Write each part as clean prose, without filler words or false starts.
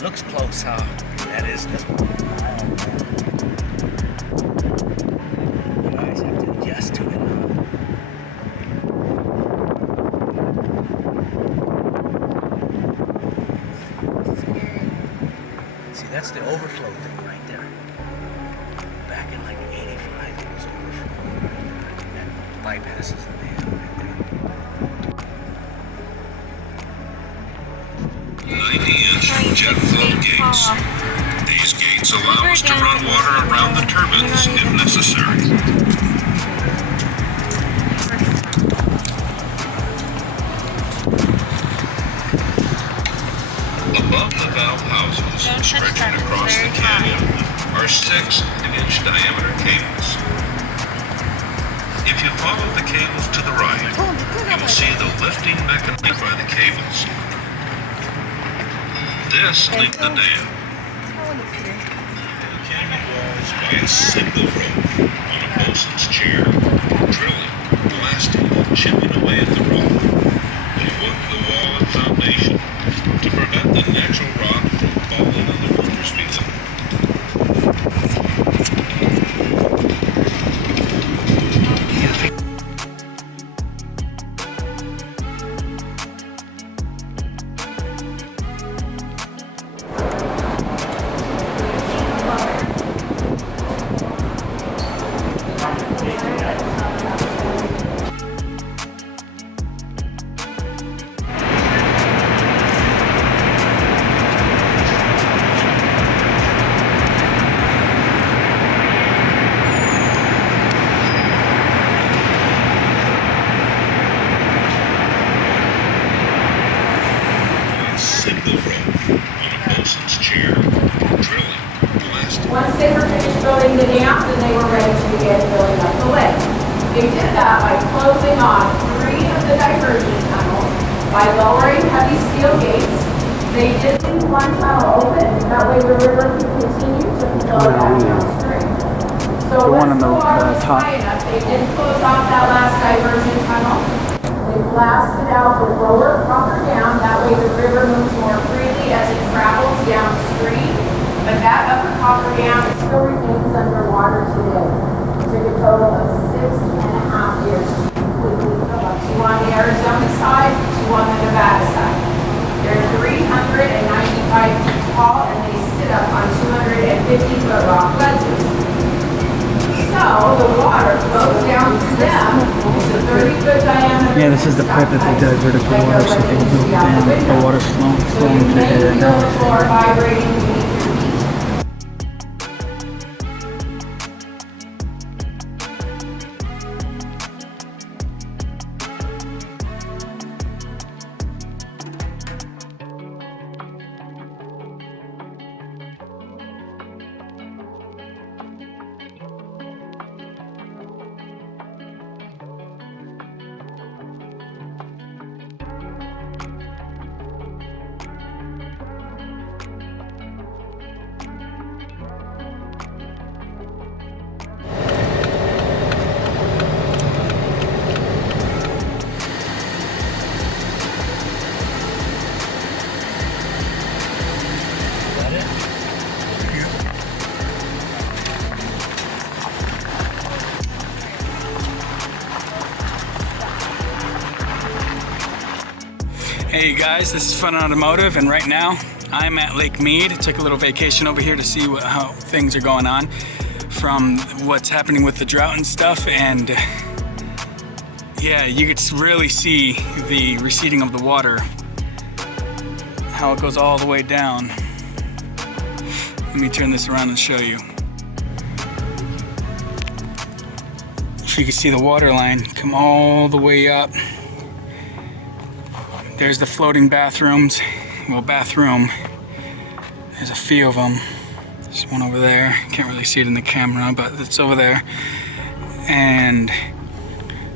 Looks close, huh? That is good. You guys have to adjust to it. See, that's the overflow thing right there. Back in like 85, it was overflow. That bypasses the dam right there. 90-inch jet flow gates. These gates allow us to run water around the turbines if necessary. Above the valve houses, stretching across the canyon, are 6-inch diameter cables. If you follow the cables to the right, you will see the lifting mechanism by the cables. This linked the dam. The canyon walls by a single rope on a bosun's chair, drilling, blasting, chipping away at the rock. They work the wall and foundation to prevent the natural rock from falling on the workers below. Once they were finished building the dam, then they were ready to begin filling up the lake. They did that by closing off 3 of the diversion tunnels, by lowering heavy steel gates. They did leave one tunnel open, that way the river could continue to flow back downstream. So once the water was high enough, they did close off that last diversion tunnel. They blasted out the lower Hoover Dam, that way the river moves more freely as it travels downstream. But that upper Hoover Dam still remains underwater today. It took a total of 6.5 years to completely fill up. 2 on the Arizona side, 2 on the Nevada side. They're 395 feet tall, and they sit rested up on 250-foot rock ledges. So the water flows down through them. It's a 30-foot diameter. Yeah, this is the pipe that they diverted the water so they can build the dam. The water's flowing So you through may here feel now. the floor vibrating beneath your feet. Hey guys, this is Fun Automotive, and right now I'm at Lake Mead. I took a little vacation over here to see how things are going on from what's happening with the drought and stuff, and yeah, you could really see the receding of the water, how it goes all the way down. Let me turn this around and show you. If you can see the water line come all the way up. There's the floating bathrooms. Well, bathroom. There's a few of them. There's one over there. Can't really see it in the camera, but it's over there. And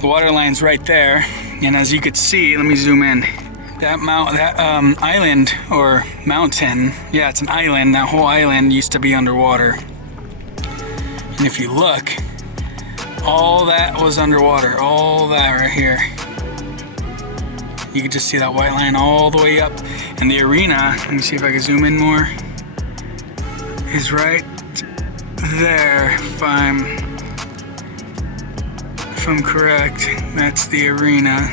the water line's right there. And as you could see, let me zoom in. That island or mountain, yeah, it's an island. That whole island used to be underwater. And if you look, all that was underwater. All that right here. You can just see that white line all the way up. And the arena, let me see if I can zoom in more, is right there, if I'm correct. That's the arena.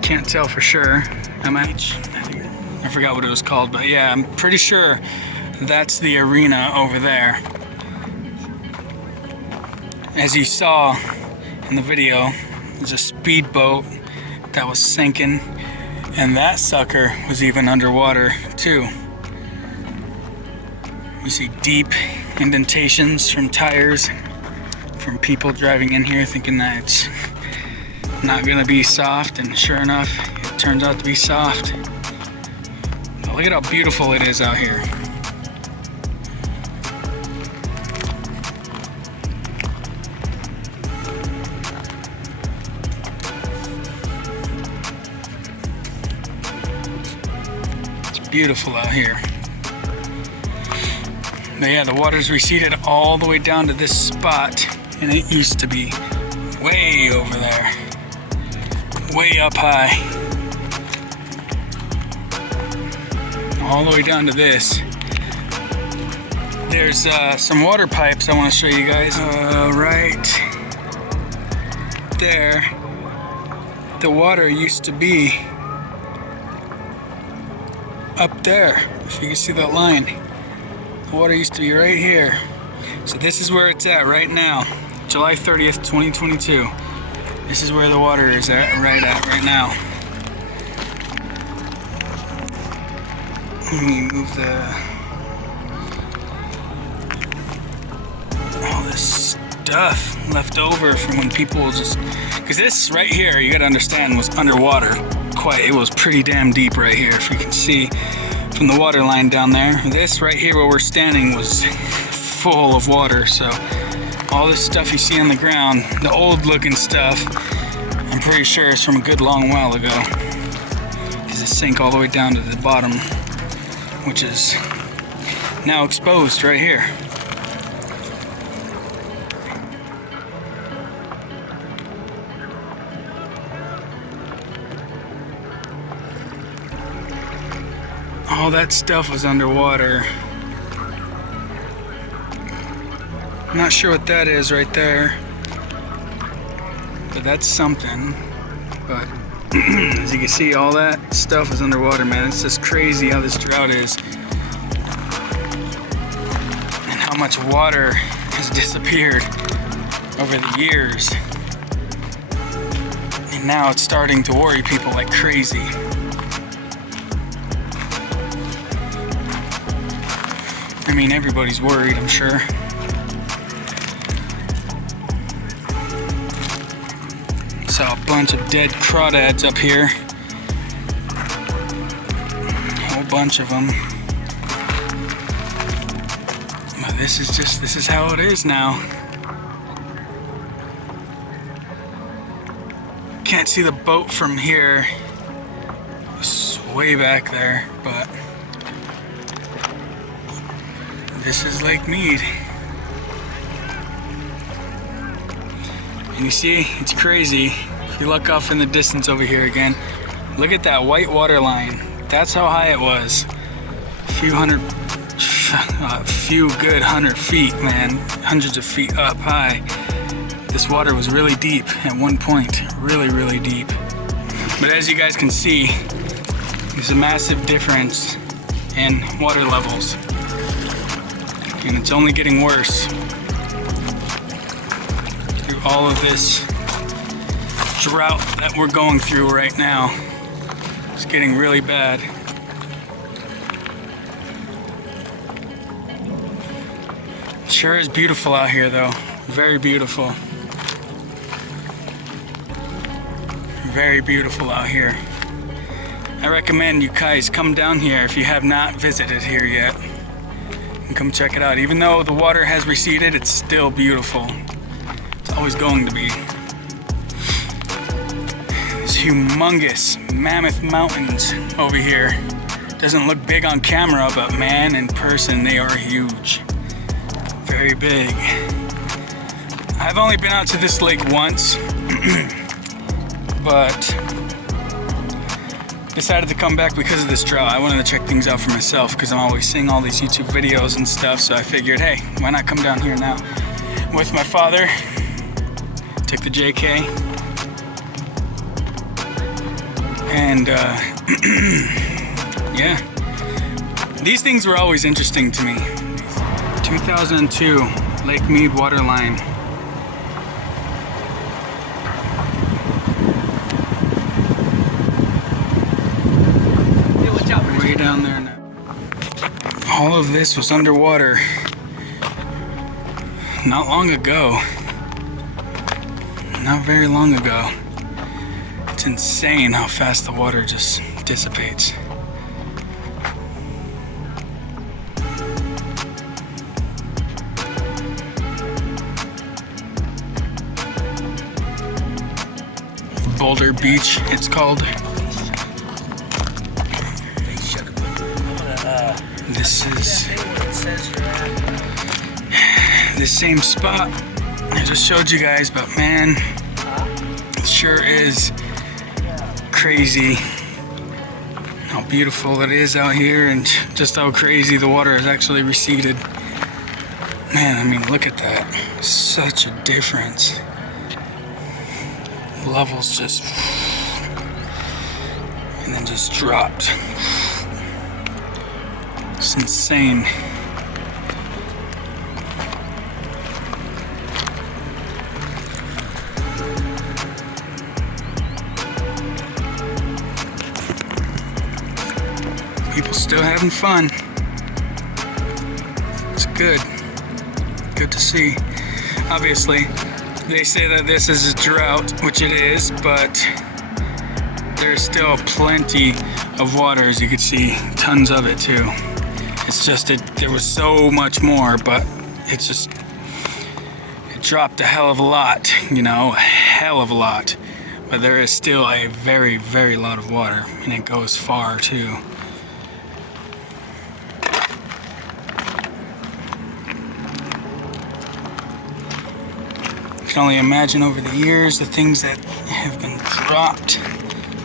Can't tell for sure. I forgot what it was called, but yeah, I'm pretty sure that's the arena over there. As you saw in the video, there's a speedboat that was sinking, and that sucker was even underwater too. You see deep indentations from tires, from people driving in here thinking that it's not gonna be soft, and sure enough, it turns out to be soft. But look at how beautiful it is out here. Beautiful out here. But yeah, the water's receded all the way down to this spot, and it used to be way over there, way up high, all the way down to this. There's some water pipes I want to show you guys. Right there, the water used to be up there. If you can see that line, the water used to be right here. So this is where it's at right now, July 30th, 2022. This is where the water is at right now. Let me move all this stuff left over from when people just, because this right here, you gotta understand, was underwater. It was pretty damn deep right here, if you can see from the water line down there. This right here where we're standing was full of water, so all this stuff you see on the ground, the old looking stuff, I'm pretty sure it's from a good long while ago, because it sank all the way down to the bottom, which is now exposed right here. All that stuff was underwater. I'm not sure what that is right there, but that's something. But as you can see, all that stuff is underwater, man. It's just crazy how this drought is. how much water has disappeared over the years. And now it's starting to worry people like crazy. I mean, everybody's worried, I'm sure. Saw a bunch of dead crawdads up here. A whole bunch of them. But this is how it is now. Can't see the boat from here. It's way back there, but this is Lake Mead. And you see, it's crazy. If you look off in the distance over here again, look at that white water line. That's how high it was. A few good 100 feet, man. Hundreds of feet up high. This water was really deep at one point. Really, really deep. But as you guys can see, there's a massive difference in water levels. And it's only getting worse. Through all of this drought that we're going through right now. It's getting really bad. Sure is beautiful out here though. Very beautiful. Very beautiful out here. I recommend you guys come down here if you have not visited here yet. And come check it out. Even though the water has receded, it's still beautiful. It's always going to be. These humongous mammoth mountains over here. Doesn't look big on camera, but man, in person, they are huge. Very big. I've only been out to this lake once, but decided to come back because of this drought. I wanted to check things out for myself because I'm always seeing all these YouTube videos and stuff, so I figured, hey, why not come down here now? With my father, took the JK, and yeah, these things were always interesting to me. 2002 Lake Mead water line. Way down there now. All of this was underwater not long ago. Not very long ago. It's insane how fast the water just dissipates. Boulder Beach, it's called. This is the same spot I just showed you guys, but man, it sure is crazy how beautiful it is out here and just how crazy the water has actually receded. Man, I mean, look at that. Such a difference. Levels just, and then just dropped. It's insane. People still having fun. It's good. Good to see. Obviously, they say that this is a drought, which it is, but there's still plenty of water, as you can see, tons of it too. It's just there was so much more, but it dropped a hell of a lot, you know, a hell of a lot. But there is still a very, very lot of water, and it goes far too. I can only imagine over the years the things that have been dropped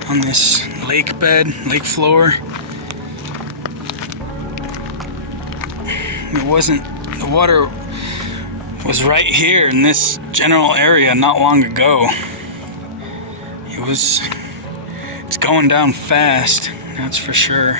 on this lake bed, lake floor. The water was right here in this general area not long ago. It's going down fast, that's for sure.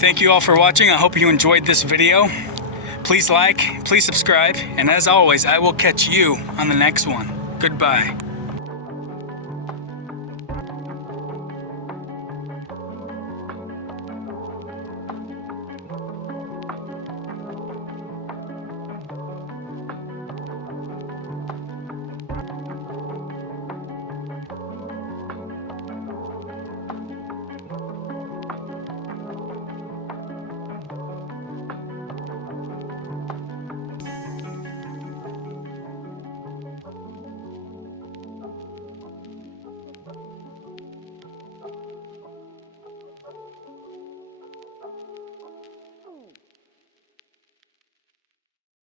Thank you all for watching. I hope you enjoyed this video. Please like, please subscribe, and as always, I will catch you on the next one. Goodbye.